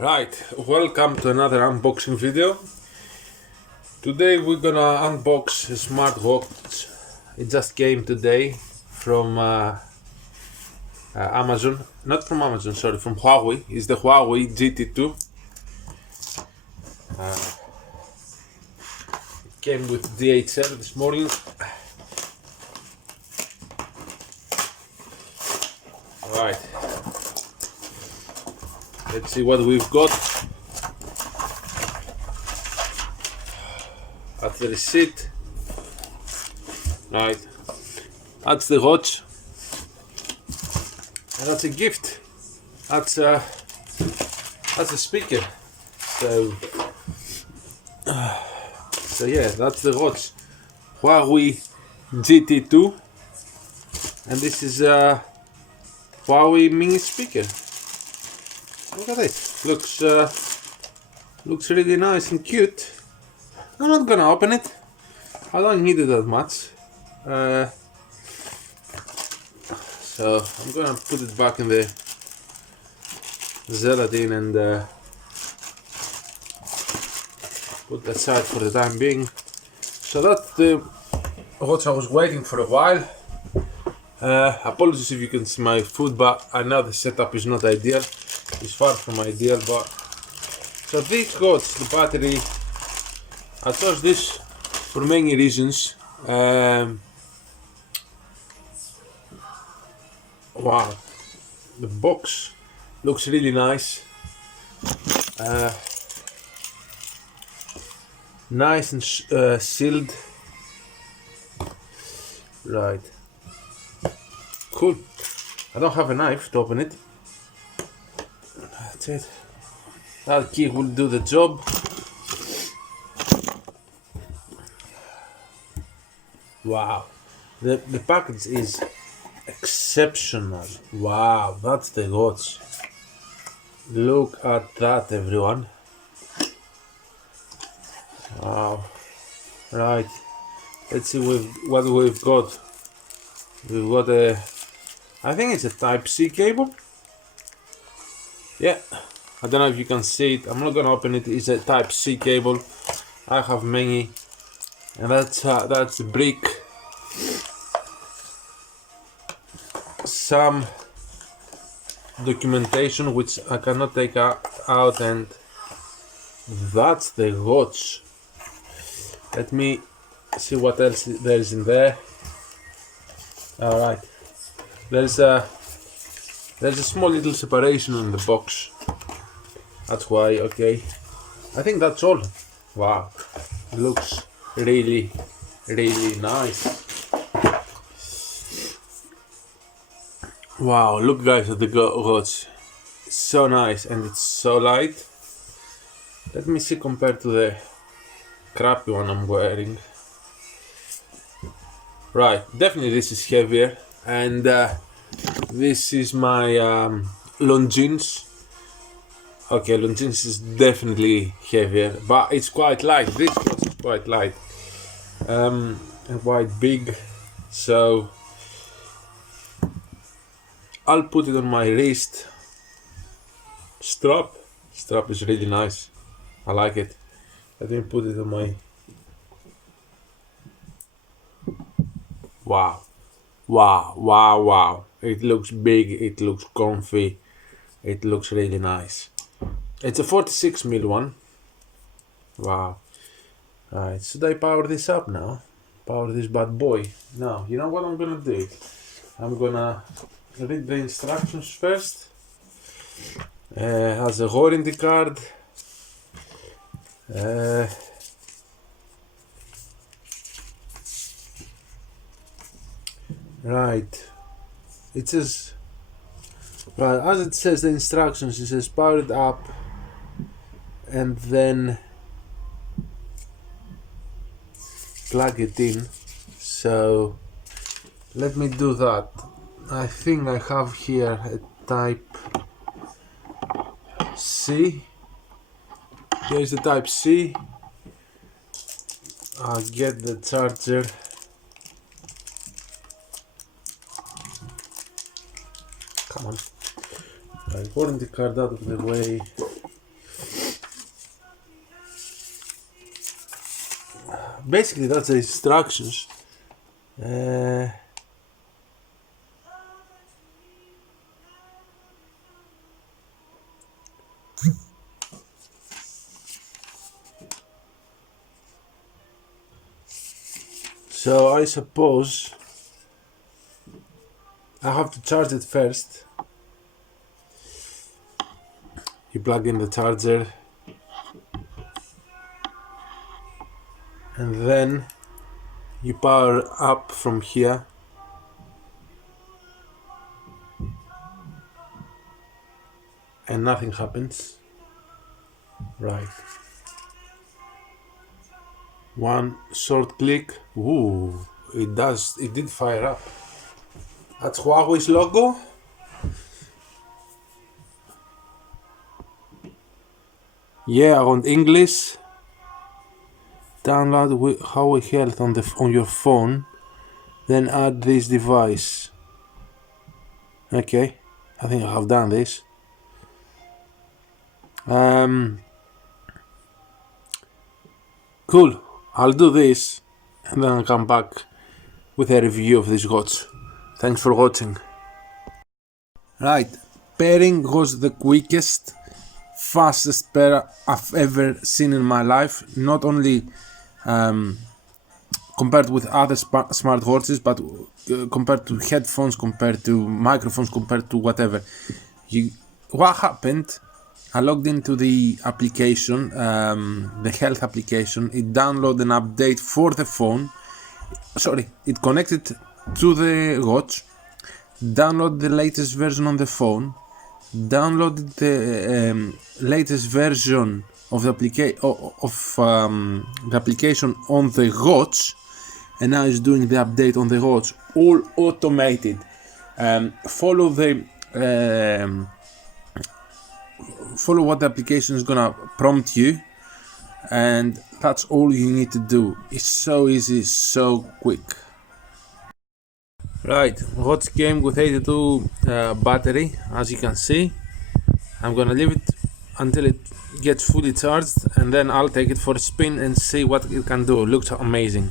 Right, welcome to another unboxing video. Today we're gonna unbox a smartwatch. It just came today from Amazon, not from Amazon, sorry, from Huawei. It's the Huawei GT2. It came with DHL this morning. Right, let's see what we've got. That's the receipt. Right, that's the watch, and that's a gift. That's a speaker. So yeah, that's the watch, Huawei GT2, and this is a Huawei mini speaker. Look at it. Looks really nice and cute. I'm not gonna open it. I don't need it that much. So I'm gonna put it back in the gelatin and put that aside for the time being. So that's the watch I was waiting for a while. Apologies if you can see my foot, but I know the setup is not ideal. It's far from ideal, but so this watch, the battery, I chose this for many reasons. Wow, the box looks really nice. Nice and sealed. Right. Cool. I don't have a knife to open it. That's it. That key will do the job. Wow. The package is exceptional. Wow, that's the watch. Look at that, everyone. Wow. Right. Let's see what we've got. We've got I think it's a Type-C cable. Yeah. I don't know if you can see it. I'm not gonna open it. It's a Type-C cable. I have many. And that's the brick. Some documentation which I cannot take out, and that's the watch. Let me see what else there is in there. All right, there's a small little separation in the box. That's why. Okay, I think that's all. Wow, it looks really nice. Wow, look guys at the watch. It's so nice and it's so light. Let me see compared to the crappy one I'm wearing. Right, definitely this is heavier, and this is my Longines. Okay, Longines is definitely heavier, but it's quite light. This watch is quite light and quite big, so I'll put it on my wrist. Strap is really nice. I like it. Let me put it on my. Wow. It looks big, it looks comfy, it looks really nice. It's a 46mm one. Wow. Alright, should I power this up now? Power this bad boy. No, you know what I'm gonna do? I'm gonna read the instructions first. Has a warranty card. Right, it says, right, as it says the instructions, it says power it up and then plug it in. So let me do that. I think I have here a Type-C. Here's the Type-C. I'll get the charger. Come on. Right, warranty card out of the way. basically that's the instructions. So I suppose I have to charge it first. You plug in the charger and then you power up from here. And nothing happens. Right. One short click. Ooh, it did fire up. That's Huawei's logo. Yeah, I want English. Download Huawei Health on your phone. Then add this device. Okay, I think I have done this. Cool. I'll do this and then I'll come back with a review of this watch. Thanks for watching. Right, pairing was the quickest, fastest pair I've ever seen in my life. Not only compared with other smartwatches, but compared to headphones, compared to microphones, compared to whatever. What happened? I logged into the application, the health application. It downloaded an update for the phone. Sorry, it connected to the watch, downloaded the latest version on the phone, downloaded the latest version of the application on the watch, and now it's doing the update on the watch. All automated. Follow what the application is gonna prompt you, and that's all you need to do. It's so easy, so quick. Right, watch came with 82 battery, as you can see. I'm gonna leave it until it gets fully charged, and then I'll take it for a spin and see what it can do. Looks amazing.